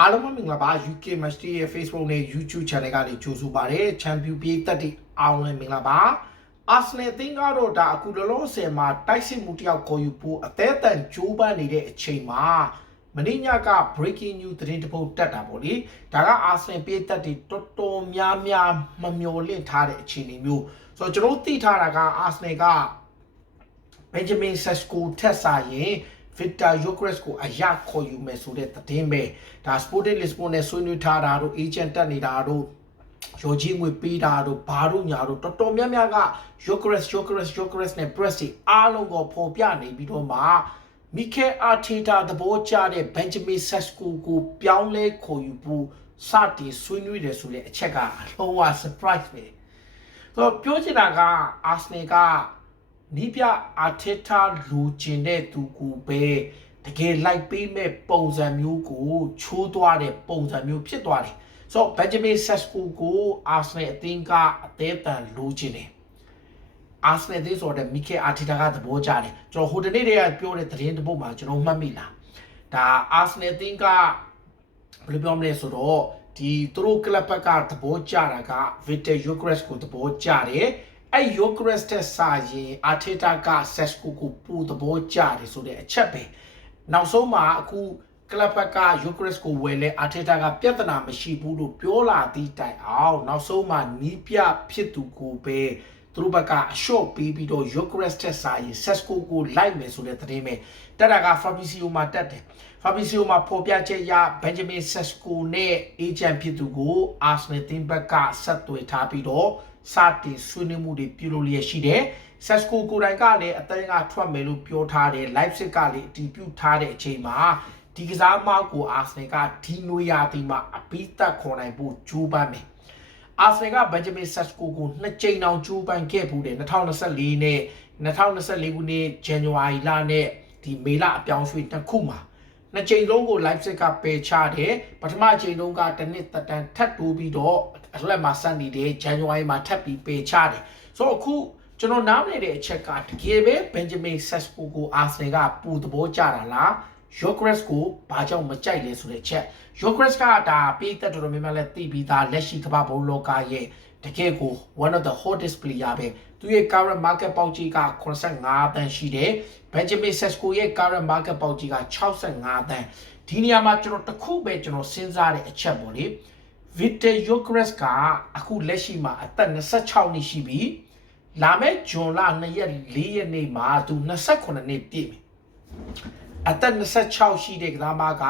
အားလုံးပဲမင်္ဂလာပါ UK Master ရဲ့ Facebook နဲ့ YouTube Channel ကနေကြိုဆိုပါရစေ။ Champion ပြည်သက်တွေအားလုံးမင်္ဂလာပါ။ Arsenal အသင်းကတော့ဒါအခုလောလောဆယ်မှာတိုက်စစ်မှုတယောက်ခေါ်ယူဖို့အသေးအတန်ကြိုးပမ်းနေတဲ့အချိန်မှာမင်းညက breaking news သတင်းတစ်ပုဒ်တက်တာပေါ့လေ။ဒါက Arsenal ပြည်သက်တွေတော်တော်များများမမျှော်လင့်ထားတဲ့အခြေအနေမျိုး။ဆိုတော့ကျွန်တော်သိထားတာက Arsenal က Benjamin Sesko ထက်စာရင် Victor Yokres ကိုအရခေါ်ယူမယ်ဆိုတဲ့သတင်းပဲဒါ Sporting Lisbon နဲ့ဆွေးနွေးထားတာတို့ agent တက်နေတာတို့ရောကြီးငွေပေးတာတို့ဘာတို့ညာတို့တော်တော်များများက Yokres Yokres Yokres နဲ့ press တွေအားလုံးကိုပေါ်ပြနေပြီးတော့မှမီခဲအာထေတာသဘောကျတဲ့ Benjamin Sesko ကိုပြောင်းလဲခေါ်ယူဖို့စတင်ဆွေးနွေးတယ်ဆိုတဲ့အချက်ကအလုံးဝ surprise ပဲဆိုတော့ပြောချင်တာက Arsenal က နီးပြအာထက်တာလူကျင်တဲ့သူကိုပဲတကယ်လိုက်ပေးမဲ့ပုံစံမျိုးကိုချိုးသွားတဲ့ပုံစံမျိုးဖြစ်သွားတယ်ဆိုတော့ဘန်ဂျမင်ဆက်စကူကိုအာဆနယ်အသင်းကအသေးတန်လူကျင်တယ်အာဆနယ်သေးဆိုတဲ့မီကေအာတီတာကသဘောကျတယ်ကျွန်တော်ဟိုတနေ့တည်းကပြောတဲ့သတင်းတစ်ပုဒ်မှာကျွန်တော်မှတ်မိလားဒါအာဆနယ်အသင်းကဘယ်လိုပြောမလဲဆိုတော့ဒီသူတို့ကလပ်ဘက်ကသဘောကျတာက Victor Yokres ကိုသဘောကျတယ် အဲ့ Yokres တဲ့စာရင်အာထေတာက Sesco ကိုပူသဘောကျတယ်ဆိုတဲ့အချက်ပဲနောက်ဆုံးမှာအခုကလပ်ဘက်က Yokres ကိုဝယ်လဲအာထေတာကပြဿနာမရှိဘူးလို့ပြောလာသည့်တိုင်အောင်နောက်ဆုံးမှာနီးပြဖြစ်သူကိုပဲသူတို့ဘက်ကအရှော့ပေးပြီးတော့ Yokres တဲ့စာရင် Sesco ကိုလိုက်မယ်ဆိုတဲ့သတင်းပဲတက်တာက Fabrizio မှာတက်တယ် Fabrizio မှာပေါ်ပြချက်ရ Benjamin Sesko နဲ့ agent ဖြစ်သူကို Arsenal တင်းဘက်ကဆက်သွယ်ထားပြီးတော့ စတင်ဆွေးနွေးမှုတွေပြုလုပ်လျက်ရှိတယ်။ Sesko ကိုယ်တိုင်ကလည်းအသင်းကထွက်မယ်လို့ပြောထားတယ်။ Leipzig ကလည်းအတည်ပြုထားတဲ့အချိန်မှာဒီကစားမကို Arsenal ကဒီနွေရာသီမှာအပိသက်ခေါ်နိုင်ဖို့ကြိုးပမ်းမယ်။ Arsenal က Benjamin Sesko ကိုနှစ်ကြိမ်တောင်ကြိုးပမ်းခဲ့ဘူးတယ်2024နဲ့2024ခုနှစ် January လနဲ့ဒီမေလအပြောင်းရွှေ့တစ်ခုမှာနှစ်ကြိမ်လုံးကို live set ကပယ်ချတယ်ပထမကြိမ်လုံးကတစ်နှစ်သက်တမ်းထပ်တိုးပြီးတော့ အလှက်မှာစနေတယ် January မှာထပ်ပြီးပယ်ချတယ်ဆိုတော့အခုကျွန်တော်နားမလည်တဲ့အချက်ကတကယ်ပဲ Benjamin Sesko ကို Arsenal ကပူသဘောကျတာလား Yokres ကိုဘာကြောင့်မကြိုက်လဲဆိုတဲ့ချက် Yokres ကဒါပေးသက်တော်တော်များများလဲသိပြီးသားလက်ရှိကမ္ဘာဘုံလောကရဲ့တကယ်ကို one of the hottest player ပဲသူရဲ့ current market ပေါက်ကြီးက85တန်းရှိတယ် Benjamin Sesko ရဲ့ current market ပေါက်ကြီးက65တန်းဒီနေရာမှာကျွန်တော်တခုပဲကျွန်တော်စဉ်းစားတဲ့အချက်ပေါ့လေ Victor Yokres ကအခုလက်ရှိမှာအသက်26နှစ်ရှိပြီလာမယ့်ဂျွန်လ2ရက်4ရက်နေ့မှာသူ28နှစ်ပြည့်ပြီအသက်26ရှိတဲ့ကစားမက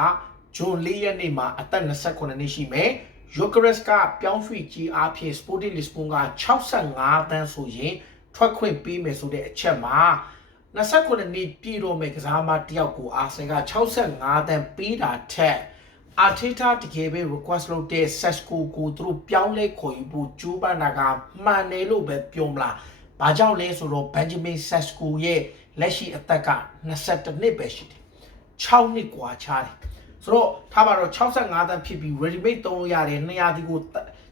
ဂျွန်4ရက်နေ့မှာအသက်28နှစ်ရှိမယ် Yokres ကပြောင်းရွှေ့ကြီးအားဖြင့် Sporting Lisbon က65တန်းဆိုရင်ထွက်ခွင့်ပေးမယ်ဆိုတဲ့အချက်မှာ29နှစ်ပြည့်တော့မယ်ကစားမတယောက်ကိုအာဆင်က65တန်းပေးတာထက် အာထေတာတကယ်ပဲ request လုပ်တဲ့ Sesco ကိုသူတို့ပြောင်းလဲခေါ်ယူဖို့ကြိုးပမ်းတာကမှန်တယ်လို့ပဲပြောမလား။ဘာကြောင့်လဲဆိုတော့ Benjamin Sesco ရဲ့လက်ရှိအသက်က22နှစ်ပဲရှိတယ်။6နှစ်กว่าချားတယ်။ဆိုတော့ထားပါတော့65တန်းဖြစ်ပြီး ready made သုံးလို့ရတယ်200ဒီကို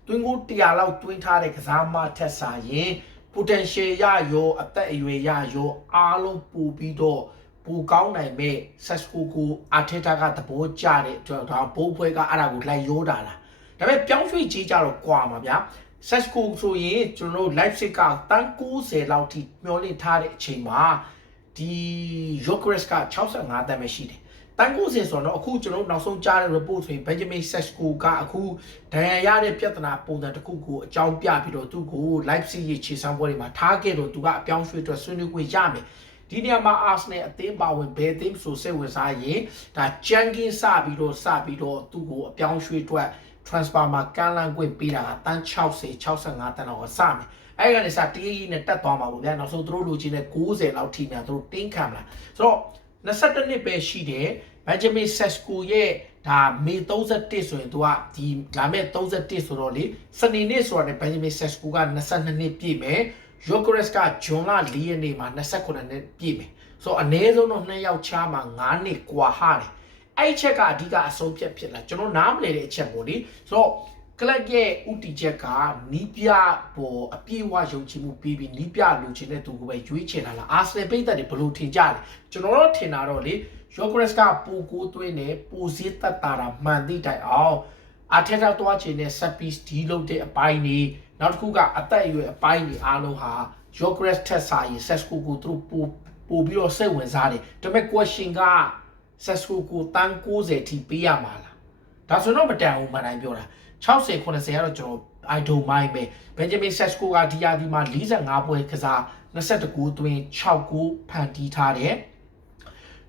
တွင်းကို100လောက်တွင်းထားတဲ့ကစားမထက်စာရင် potential ရရောအသက်အရွယ်ရရောအားလုံးပို့ပြီးတော့ ပိုကောင်းနိုင်မဲ့ Sesco ကိုအာထက်တာကသဘောကျတဲ့အတွက်ဒါဘိုးဖွဲကအဲ့ဒါကိုလိုက်ရောတာလားဒါပေမဲ့ပြောင်းရွှေ့ကြီးကြတော့ကွာမှာဗျာ Sesco ဆိုရင်ကျွန်တော်တို့ Leipzig ကတန်း90လောက်ထိမျောလင့်ထားတဲ့အချိန်မှာဒီ Yokres က65တန်းပဲရှိတယ်တန်ကိုစင်ဆိုတော့အခုကျွန်တော်နောက်ဆုံးကြားတဲ့ report ဆိုရင် Benjamin Sesko ကအခုဒဏ်ရာရတဲ့ပြဿနာပုံစံတစ်ခုကိုအကြောင်းပြပြီးတော့သူ့ကို Leipzig ရေခြေစမ်းပွဲတွေမှာထားခဲ့တော့သူကအပြောင်းရွှေ့အတွက်ဆွေးနွေးခွင့်ရမယ် ဒီနေရာမှာ Arsenal အသင်းပါဝင်ဘယ်အသင်းဆိုစိတ်ဝင်စားရင်ဒါ Jangin စပြီးတော့စပြီးတော့သူ့ကိုအပြောင်းရွှေ့အတွက် transfer မှာကမ်းလှမ်းခွင့်ပေးတာကတန်း60 65တန်းတော့စမယ်အဲ့ကနေစတကြီးနဲ့တက်သွားမှာပေါ့ဗျာနောက်ဆုံးသူတို့လူချင်းနဲ့90လောက်ထိများသူတို့တင်းခံမလားဆိုတော့22နှစ်ပဲရှိတယ်ဘန်ဂျမင်ဆက်စကူရဲ့ဒါမေ31ဆိုရင်သူကဒီလာမဲ့31ဆိုတော့လေစနေနေ့ဆိုတော့ဘန်ဂျမင်ဆက်စကူက22နှစ်ပြည့်မယ် ယိုကရက်စ်ကဂျွန်လ4ရက်နေ့မှာ29နှစ်ပြည့်မယ်ဆိုတော့အနည်းဆုံးတော့2ယောက်ချားမှာ9နှစ်กว่าဟာတယ်အဲ့ချက်ကအဓိကအဆုံးဖြတ်ဖြစ်လာကျွန်တော်နားမလည်တဲ့အချက်ပေါ့လေဆိုတော့ ကလပ်ရဲ့ဥတီချက်ကနီးပြပေါ်အပြည့်အဝယုံကြည်မှုပြီးပြီးနီးပြလူချင်းတဲ့သူကိုပဲရွေးချယ်လာလားအာဆနယ်ပိတ်သက်တွေဘယ်လိုထင်ကြလဲကျွန်တော်တို့ထင်တာတော့လေယောဂရက်စ်ကပူကိုသွင်းနေပူစည်းတက်တာတာမှန်သည့်တိုင်အောင်အာထက်တာတွားချင်တဲ့ set piece ဒီလုပ်တဲ့အပိုင်းနေ နောက်တစ်ခုကအသက်အရွယ်အပိုင်းတွေအားလုံးဟာယောဂရက်စ်ထက်စာရင် set school ကိုသူတို့ပို့ပို့ပြီးတော့စိတ်ဝင်စားတယ်ဒါပေမဲ့ question က set school ကိုတန်း90ထိပေးရမှာလားဒါဆိုတော့မတန်ဘူးမနိုင်ပြောတာ60 90ကတော့ကျွန်တော် I don't mind ပဲ Benjamin Sesko ကဒီယာဒီမှာ45ပွဲကစား22ဂိုးသွင်း6ဂိုးဖန်တီးထားတယ်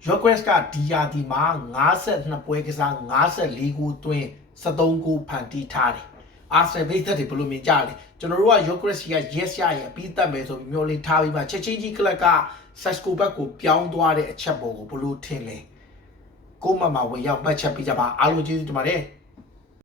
Yogres ကဒီယာဒီမှာ52ပွဲကစား54ဂိုးသွင်း73ဂိုးဖန်တီးထားတယ် အာဆယ်ဘိတ်သက်တွေဘယ်လိုမြင်ကြလဲကျွန်တော်တို့က Yogres က yes ရရင်အပြီးတက်မယ်ဆိုပြီးမျှော်လင့်ထားပြီးမှချက်ချင်းကြီးကလပ်က Sesko ဘက်ကိုပြောင်းသွားတဲ့အချက်ပေါ်ကိုဘယ်လိုထင်လဲကိုမမဝင်ရောက်ပတ်ချက်ပေးကြပါအားလုံးကျေးဇူးတင်ပါတယ်